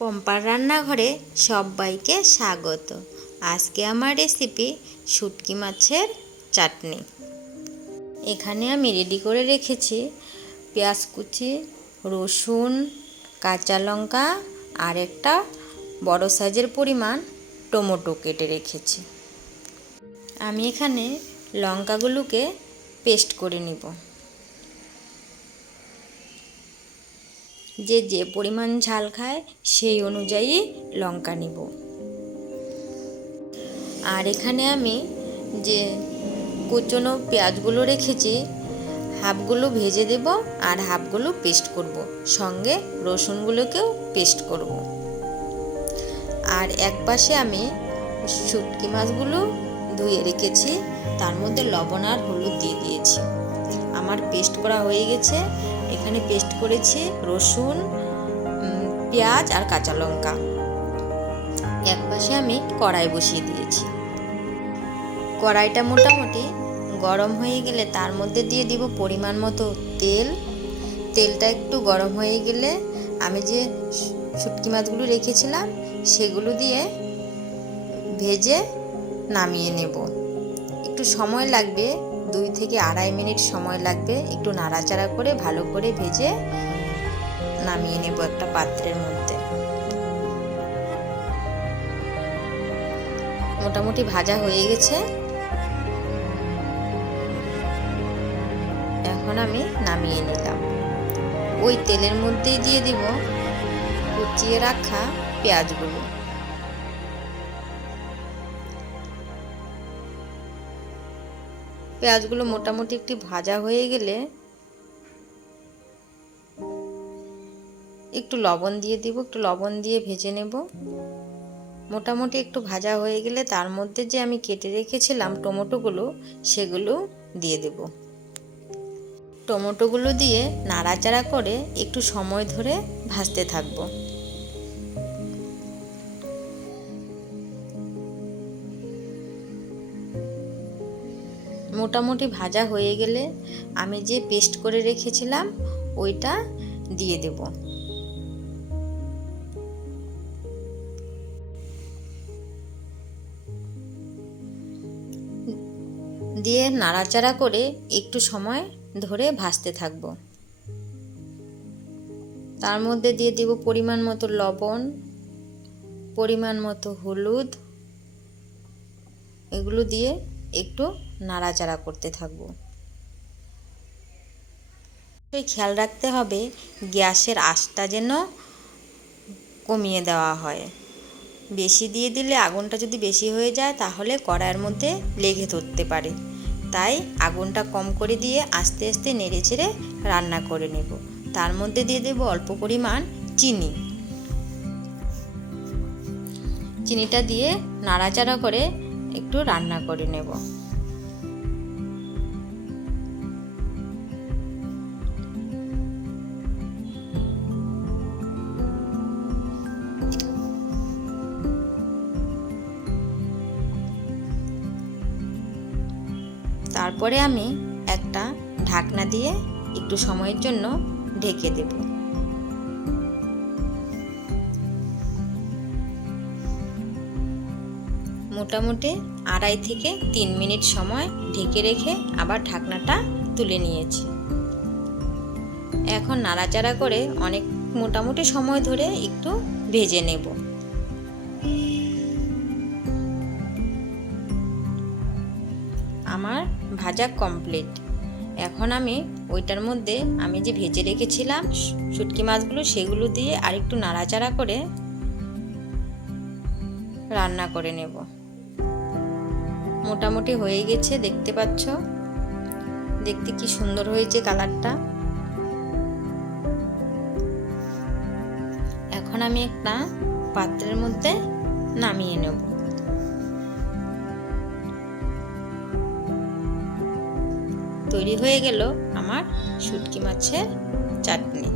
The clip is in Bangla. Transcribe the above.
পম্পার রান্নাঘরে সবাইকে স্বাগত। আজকে আমার রেসিপি শুটকি মাছের চাটনি। এখানে আমি রেডি করে রেখেছি পেঁয়াজ কুচি, রসুন, কাঁচা লঙ্কা আর একটা বড় সাইজের পরিমাণ টমেটো কেটে রেখেছি। আমি এখানে লঙ্কাগুলোকে পেস্ট করে নিব। যে যে পরিমাণ ঝাল খায় সেই অনুযায়ী লঙ্কা নিব। আর এখানে আমি যে কুচনো পেঁয়াজগুলো রেখেছি হাফগুলো ভেজে দেব আর হাফগুলো পেস্ট করব, সঙ্গে রসুনগুলোকেও পেস্ট করব। আর এক পাশে আমি শুটকি মাছগুলো ধুয়ে রেখেছি, তার মধ্যে লবণ আর হলুদ দিয়ে দিয়েছি। আমার পেস্ট করা হয়ে গেছে। এখানে পেস্ট করেছি রসুন, পেঁয়াজ আর কাঁচা লঙ্কা। এক পাশে আমি কড়াই বসিয়ে দিয়েছি। কড়াইটা মোটামুটি গরম হয়ে গেলে তার মধ্যে দিয়ে দিব পরিমাণ মতো তেল। তেলটা একটু গরম হয়ে গেলে আমি যে শুটকি মাছগুলো রেখেছিলাম সেগুলো দিয়ে ভেজে নামিয়ে নেব। একটু সময় লাগবে, 2 থেকে আড়াই মিনিট সময় লাগবে। একটু নাড়াচাড়া করে ভালো করে ভেজে নামিয়ে নেব একটা পাত্রের মধ্যে। মোটামুটি ভাজা হয়ে গেছে। এখন আমি নামিয়ে নিলাম। ওই তেলের মধ্যেই দিয়ে দিব কুচিয়ে রাখা পেঁয়াজগুলো। পেঁয়াজগুলো মোটামুটি একটু ভাজা হয়ে গেলে একটু লবণ দিয়ে দিব, একটু লবণ দিয়ে ভেজে নেব। মোটামুটি একটু ভাজা হয়ে গেলে তার মধ্যে যে আমি কেটে রেখেছিলাম টমেটোগুলো সেগুলো দিয়ে দেব। টমেটোগুলো দিয়ে নাড়াচাড়া করে একটু সময় ধরে ভাজতে থাকব। মোটামুটি ভাজা হয়ে গেলে আমি যে পেস্ট করে রেখেছিলাম ওইটা দিয়ে দেব। দিয়ে নাড়াচাড়া করে একটু সময় ধরে ভাজতে থাকব। তার মধ্যে দিয়ে দেব পরিমাণ মতো লবণ, পরিমাণ মতো হলুদ। এগুলো দিয়ে একটু নাড়াচাড়া করতে থাকব। খেয়াল রাখতে হবে গ্যাসের আঁচটা যেন কমিয়ে দেওয়া হয়। বেশি দিয়ে দিলে আগুনটা যদি বেশি হয়ে যায় তাহলে কড়াইয়ের মধ্যে লেগে ধরতে পারে। তাই আগুনটা কম করে দিয়ে আস্তে আস্তে নেড়ে চেড়ে রান্না করে নেব। তার মধ্যে দিয়ে দেব অল্প পরিমাণ চিনি। চিনিটা দিয়ে নাড়াচাড়া করে একটু রান্না করে নেব। তারপরে আমি একটা ঢাকনা দিয়ে একটু সময়ের জন্য ঢেকে দেব। মোটামুটি 2.5 থেকে 3 মিনিট সময় ঢেকে রেখে আবার ঢাকনাটা তুলে নিয়েছি। এখন নাড়াচাড়া করে অনেক মোটামুটি সময় ধরে একটু ভেজে নেব। আমার ভাজা কমপ্লিট। এখন আমি ওইটার মধ্যে আমি যে ভেজে রেখেছিলাম শুটকি মাছগুলো সেগুলো দিয়ে আরেকটু নাড়াচাড়া করে রান্না করে নেব। মোটামুটি হয়ে গেছে, দেখতে পাচ্ছ। দেখতে কি সুন্দর হয়েছে কালারটা। এখন আমি একটা পাত্রের মধ্যে নামিয়ে নেব। তৈরি হয়ে গেল আমার শুটকি মাছের চাটনি।